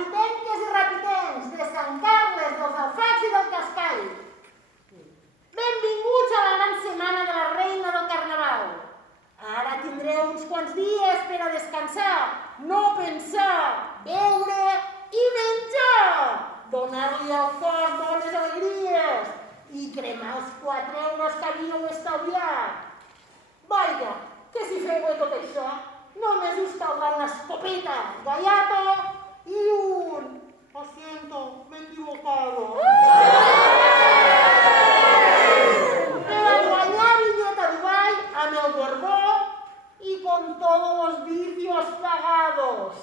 Rapitenques i rapitencs de Sant Carles, dels Alfacs i del Cascall. Benvinguts a la gran setmana de la Reina del Carnaval. Ara tindreu uns quants dies per a descansar, no pensar, beure i menjar, donar-li al cos bones alegries i cremar els 4 euros que havíeu estalviat. Vaja, que si feu bé tot això, només us caldrà una escopeta, gallato i un... Lo siento, me he equivocado. Per a guanyar vinyeta a Dubai amb el Borbó y con todos los vicios pagados.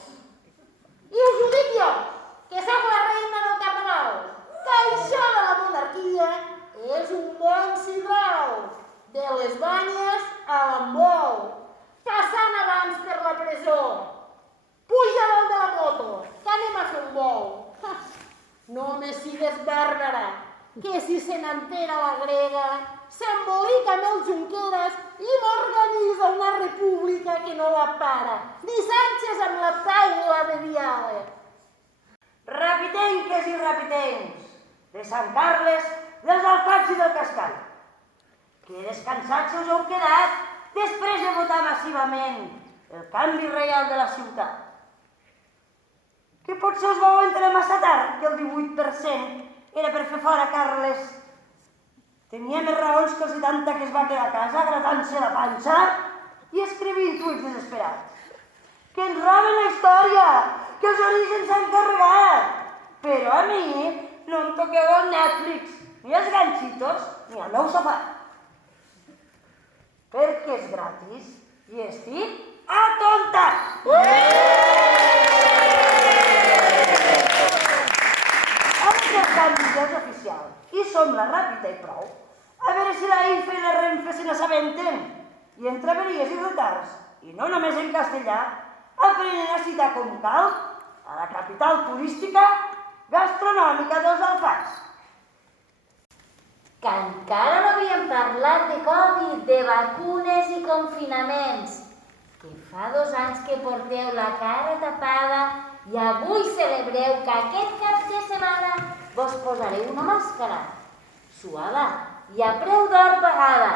I us ho dic jo, que sóc la reina del carnaval, que això de la monarquia és un bon sidral, de les banyes a l'embol, passant abans per la presó. Puja dalt de la moto, que anem a fer un vol. No me sigues bàrbara, que si se n'entera la grega, s'embolica amb els Junqueras i m'organitza una república que no la para, ni Sánchez amb la taula de diàleg. Rapitenques i rapitencs, de Sant Carles, dels Alfacs i del Cascall. Que descansats us heu quedat després de votar massivament el canvi reial de la ciutat. Que potser us vau entrar massa tard, que el 18% era per fer fora Carles. Tenia més raons que el 70% que es va quedar a casa gratant-se la panxa i escrivint tuits desesperats. Que ens roben la història, que els orígens s'han carregat. Però a mi no em toqueu el Netflix, ni els ganxitos, ni el meu sofà. Perquè és gratis i estic atontat. Els canvis és oficial i som la ràpida i prou. A veure si la IFE i la Renfe se n'assabenten. I entre averies i retards, i no només en castellà, aprenen a citar com cal a la capital turística gastronòmica dels Alfacs. Que encara no havíem parlat de Covid, de vacunes i confinaments. Que fa 2 anys que porteu la cara tapada i avui celebreu que aquest cap de setmana vos posareu una màscara suada i a preu d'or pagada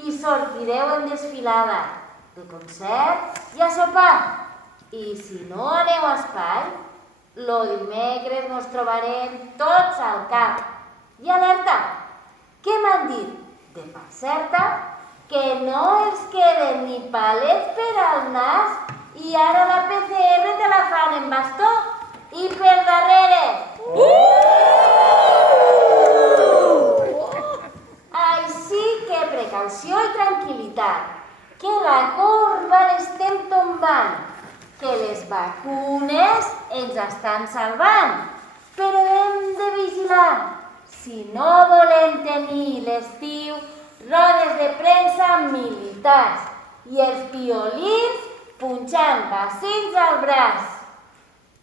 i sortireu en desfilada de concert i a sopar. I si no aneu a espai, lo dimecres nos trobarem tots al cap. I alerta, què m'han dit? De part certa, que no els queden ni palets per al nas i ara la PCR te la fan en bastó i per darrere. Així que precaució i tranquil·litat, que la corba l'estem tombant, que les vacunes ens estan salvant, però hem de vigilar. Si no volem tenir l'estiu rodes de premsa militars i els piolins punxant vacins al braç.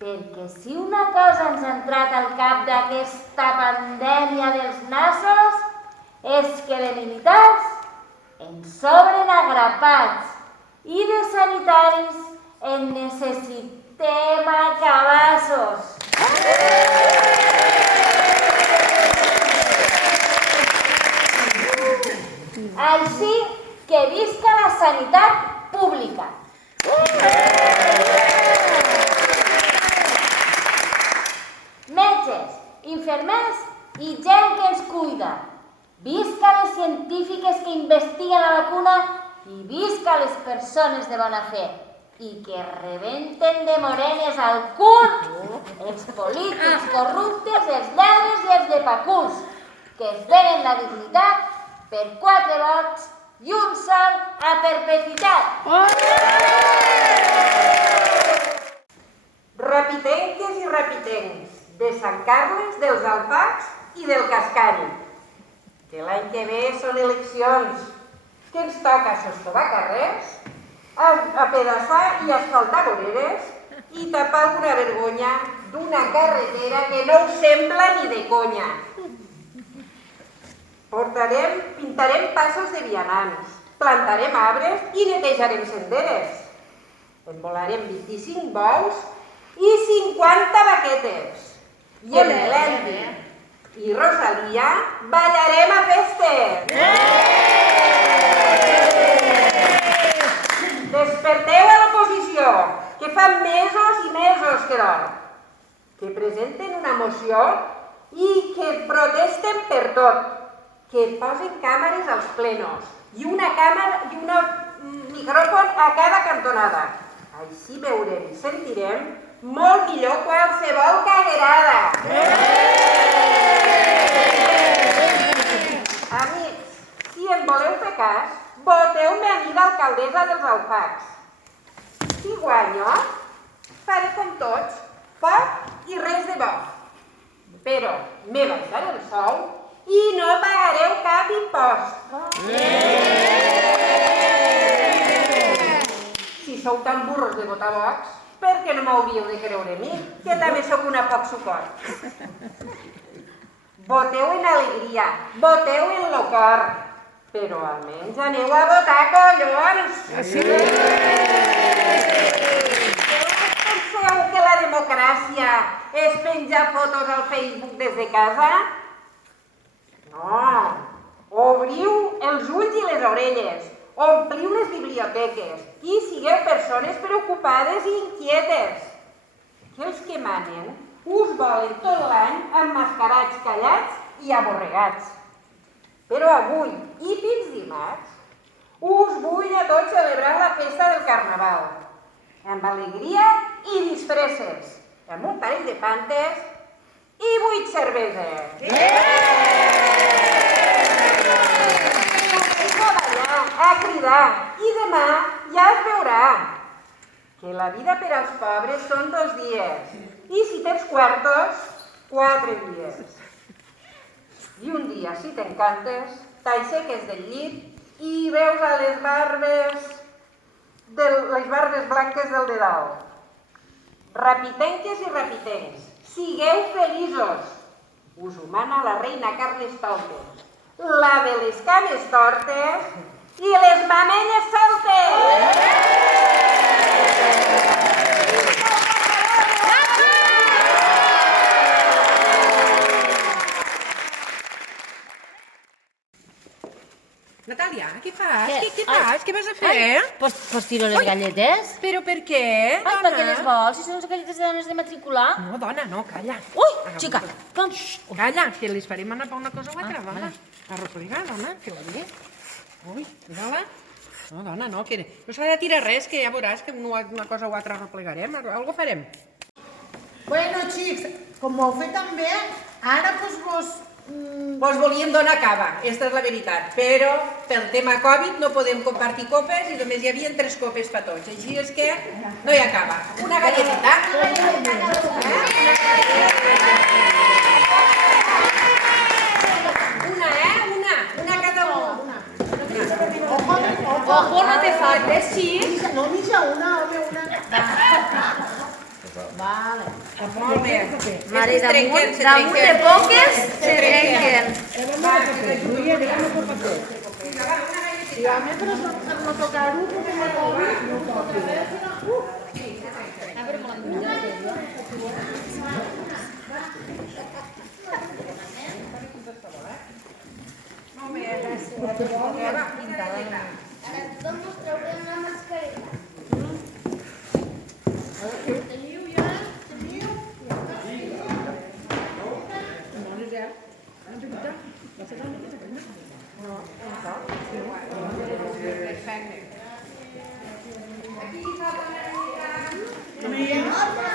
Perquè si una cosa ens ha entrat al cap d'aquesta pandèmia dels nassos és que de militars en sobren agrapats i de sanitaris en necessitem a cabassos. Així que visca la sanitat pública. Metges, infermers i gent que ens cuida. Visca les científiques que investiguen la vacuna i visca les persones de bona fe. I que rebenten de morenes al cul els polítics corruptes, els lladres i els de paculs, que es venen la dignitat per 4 vots i un sol a perpetuïtat. Rapitenques i rapitencs, de Sant Carles, dels Alfacs i del Cascall. Que l'any que ve són eleccions, que ens toca sostovar carrers, apedaçar i asfaltar voreres i tapar alguna vergonya d'una carretera que no us sembla ni de conya. Pintarem passos de vianants, plantarem arbres i netejarem senderes. Envolarem 25 bous i 50 baquetes. I en Melendi i Rosalia ballarem a festes. Desperteu a l'oposició, que fa mesos i mesos que dorm. Que presenten una moció i que protesten per tot. Que posen càmeres als plenos i una càmera i un micròfon a cada cantonada. Així veurem i sentirem molt millor qualsevol caguerada. Amics, si em voleu fer cas, voteu-me a mi d'alcaldessa dels Alfacs. Si guanyo, faré com tots, poc i res de bo. Però me baixaré el sou i no pagareu cap impost. Si sou tan burros de votar Vox, per què no m'hauríeu de creure a mi, que també sóc una poc suport? Voteu en alegria, voteu en lo cor, però almenys aneu a votar, collons! Penseu que la democràcia és penjar fotos al Facebook des de casa? No, obriu els ulls i les orelles, ompliu les biblioteques i sigueu persones preocupades i inquietes. Que els que manen us volen tot l'any emmascarats, callats i aborregats. Però avui i fins dimarts us vull a tots celebrar la festa del Carnaval, amb alegria i disfresses, amb un parell de fantes i 8 cerveses. A cridar, i demà ja es veurà que la vida per als pobres són 2 dies i si tens quartos, 4 dies. I un dia, si t'encantes, t'aixeques del llit i veus a les barbes blanques del de dalt. Rapitenques i rapitencs, sigueu feliços. Us ho mana la reina Carnestoltes, la de les cames tortes i les mamelles soltes! Natàlia, què fas? Què fas? Què vas a fer? Pues tiro les galletes. Però per què, Ai, dona? per què les vols? Si són les galletes de dones de matricular. No, dona, no, calla. Ui, xica, com? Calla, que les farem anar per una cosa o altra, dona. Arreplegar, dona, què vol dir? Ui, mira-la. No, dona, no, que no s'ha de tirar res, que ja veuràs que una cosa o altra arreplegarem, algo farem. Bueno, xics, com ho heu fet tan bé, ara vos... Vos volíem donar cava, aquesta és la veritat, però pel tema Covid no podem compartir copes i només hi havia 3 copes per tots, així és que no hi ha cava. Una galleteta. Una cada una. Ojo, no te faltes, sí. No, mija, una, home, una. Vale. Molt bé. Mare, Estes trenquen, se damunt de trenquen. poques se trenquen. Sí, home, però per no tocar-ho, com a Covid, no toca. Tothom us trauré una mascareta. Perfecte. Norma,